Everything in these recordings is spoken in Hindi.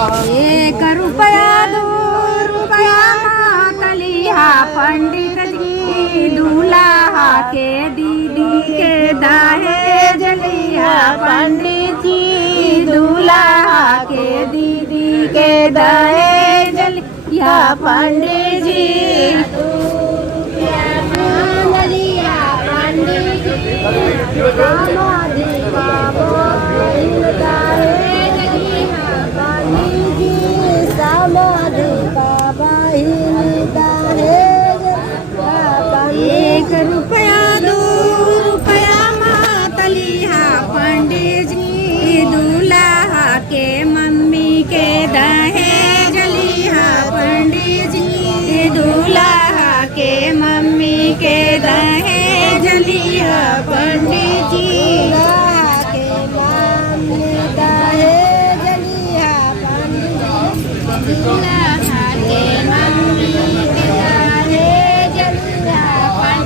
एक रुपया 2 रुपया मातलिया पंडित जी दूल्हा के दीदी के दहेज लिया पंडित जी दूल्हा के दीदी के दहेज लिया पंडित जी एक रुपया 2 रुपया मातलिया पंडित जी दूल्हा के मम्मी के दहेज लिया पंडित जी दूल्हा के मम्मी के दहेज लिया पंडित जी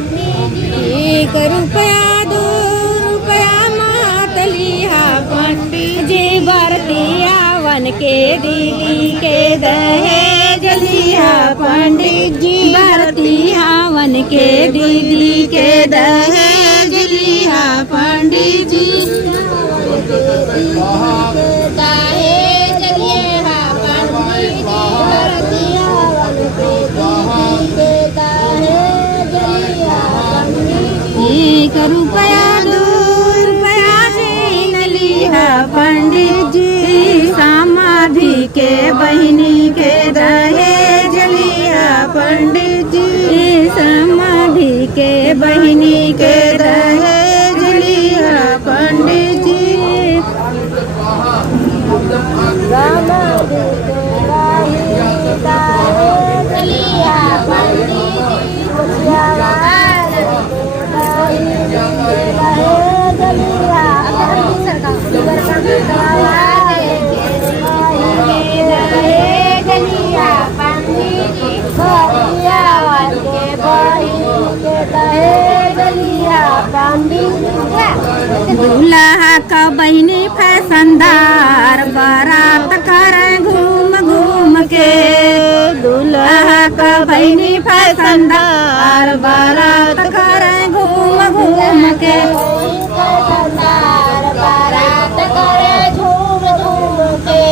एक रुपया 2 रुपया मातलिया पंडित जी भरतियावन के दीदी के दहेज लिया पंडित जी भरतियावन के दीदी के दहेज लिया पंडित जी एक रुपया 2 रुपया छीन लिया पंडित जी समाधि के बहिनी के दहेज लिया पंडित जी समाधि के बहिनी के दहेज लिया पंडित जी दूल्हा का बहिनी फैशनदार बारात करे घूम घूम के दूल्हा का बहिनी फैशनदार बारात करे घूम घूम के बारात करे झूम झूम के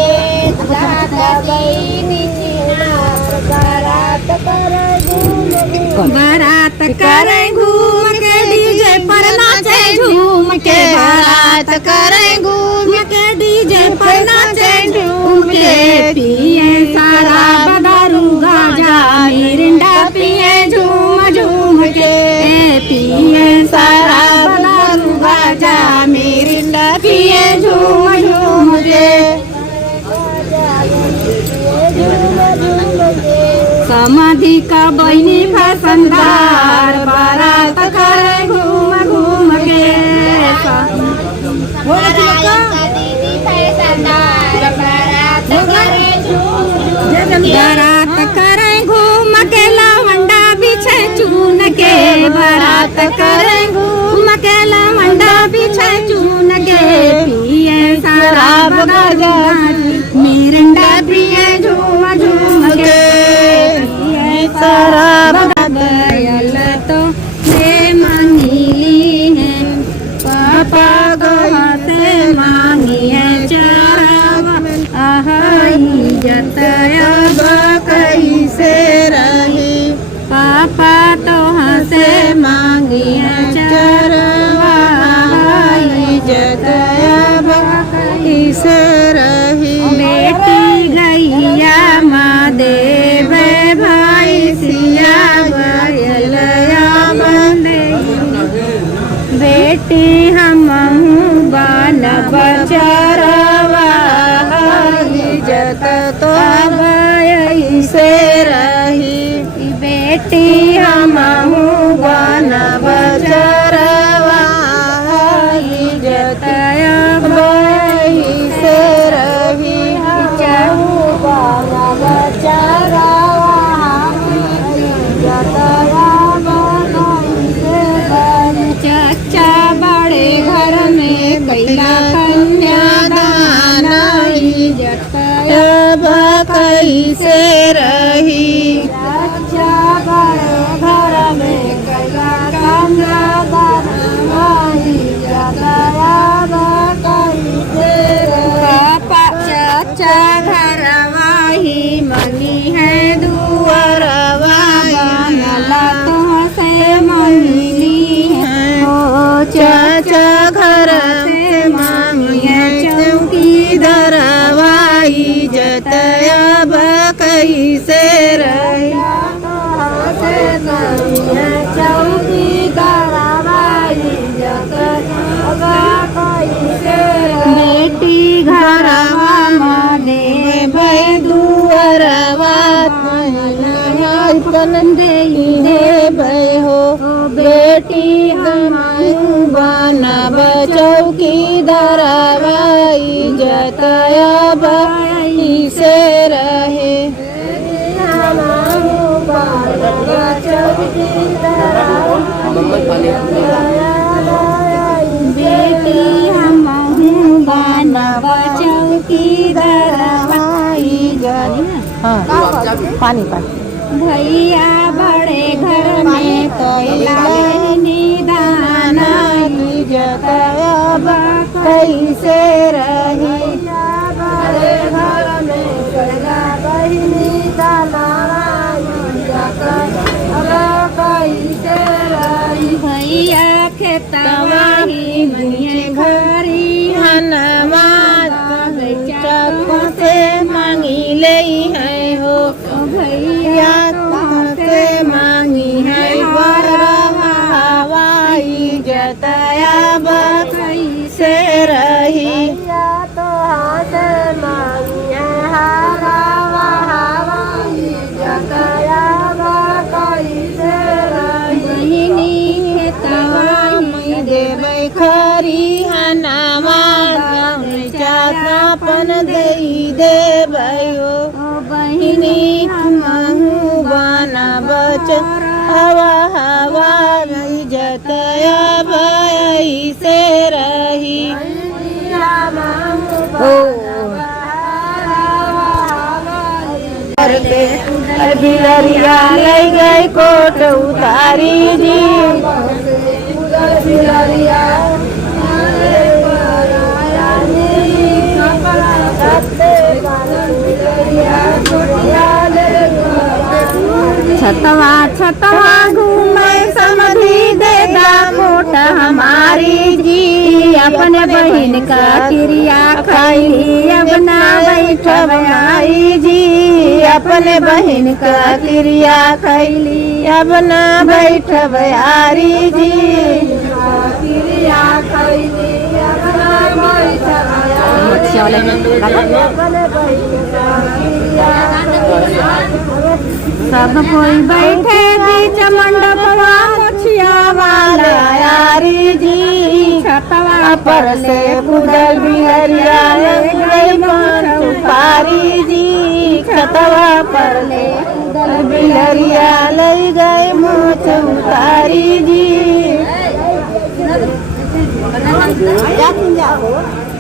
बारात करे घूम के डीजे पर नाचे झूम के बारात करे घूम के डीजे पर नाचे झूम के पिए सारा दारू गाजा मिरिंडा पिए झूम झूम के पिए सारा दारू गाजा मिरिंडा पिए झूम झूम के समाधि का बहिनी फैशनदार बारात करे घूम घूम के बारात करे घूम के लवंडा बिछे चून के बारात करे घूम के लवंडा बिछे चून के पिए शराब गाजा मिरिंडा पिए झूम झूम के शराब गयल तो से मांगी है पापा गया से मांगी है चरावा आहाई जतया कैसे रही पापा तो हंसे मांगी है चरावा आहाई जतया कैसे रही बेटी गैया माँ देव भाई सिया गयलया बंदे बेटी हम बान बचरवा जत तो से रही बेटी हम बान कैसे रही। अच्छा घर में कैला काम चाचा घरवाही मनी है दुअरवा बनला तो से मनी है। ओ चाचा घर से मांगी है चौकी दरवाई जतया कैसे रही। चौकी दरवाई बेटी घरवा माने भाई दुअरवा दे भाई हो बेटी हमारू बनब चौकी दरवाई जतया से रहे। बेटी हमहू बनब चौकी दरवाई पानी भैया बड़े घर में कैला निदान जतया कैसे रही। बड़े घर में कैला कैसे रही। भैया खेतवा ही घरी हनवा से मांगी ले है हो भैया से मांगी है हवाई जतया कैसे रही। तो से मांगी है हवाई जतया कैसे रही। देवे खरी हनामा चापन दे भयो बहिनी हमहू बनब हवा हवा जतया से रही। बिलरिया ले गए कोट उतारी जी छतवा छतवा घूमे समधी देगा कोट हमारी जी अपने बहन का क्रिया खैली अपना बैठ बनाई जी अपने बहन का क्रिया खैली अपना बैठ बयारी जी क्रिया खैली अपना बैठ सब कोई बैठे बीच मंडपवा मुछिया वाला यारी जी छतवा पर से कुदल बिहरिया गई पारी जी छतवा पर ले कुदल बिहरिया ले गए मोच उतारी जी।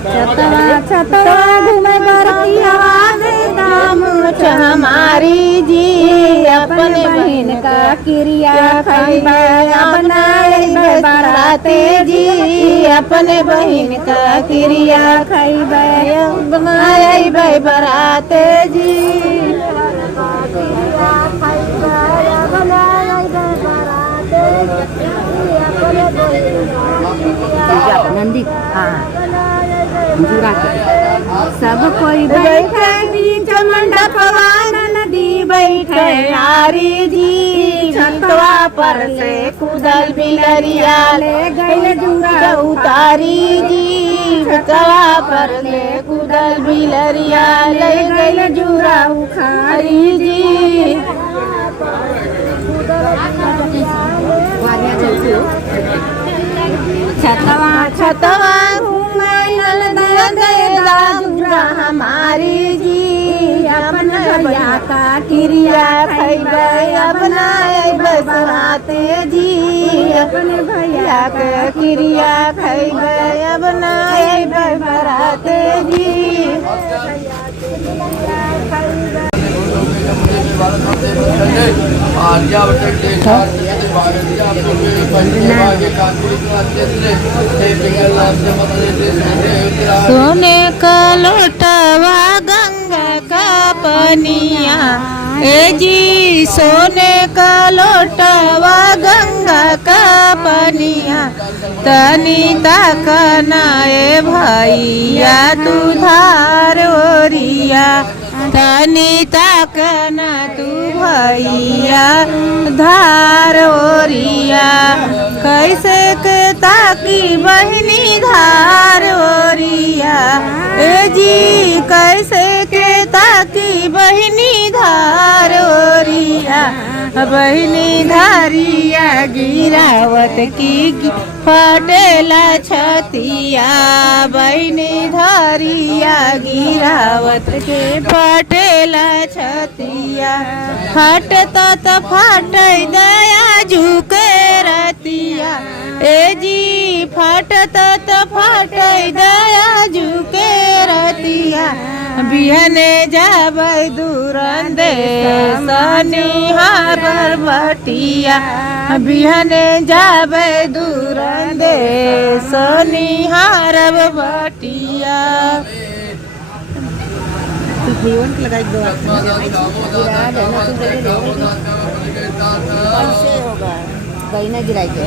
छतवा छतवा घूमे बरती आवाज दाम हमारी जी अपने बहन का क्रिया खैबा बनाए बराते जी अपने बहन का क्रिया खैबा बनाए बराते जी। नंदी हाँ सब कोई बैठे बीच मंडपवा नदी बैठे यारी जी छतवा पर से कुदल बिलरिया ले गए जुरा उतारी जी छतवा पर ले कुदल बिलरिया ले गए जुरा उखारी जी। छतवा छतवा हमारी जी अपना भैया का क्रिया खैबे अपना बसराते जी अपने भैया का क्रिया खैबे अपना बसराते जी। सोने का लोटवा गंगा का पनिया ए जी सोने का लोटवा गंगा का पनिया तनी ताकना ए भैया तू धार ओरिया तनी ताकना तू भैया धार ओरिया कैसे के ताकी बहनी धार ओरिया ए जी कैसे के ताकी बहनी धार ओरिया बहनी धारिया गिरावत की फटेला छतिया बहनी धारिया गिरावत के फटेला छतिया फटता तो फट दया झुके रतिया ए जी फटता तो फट दया झुके रतिया बिहने जाब दूरंदे सनिहार बटिया बिहने जाब दूरंदे सनिहार बटिया जीवन लगाई दो कैसे होगा गई ना गिराई के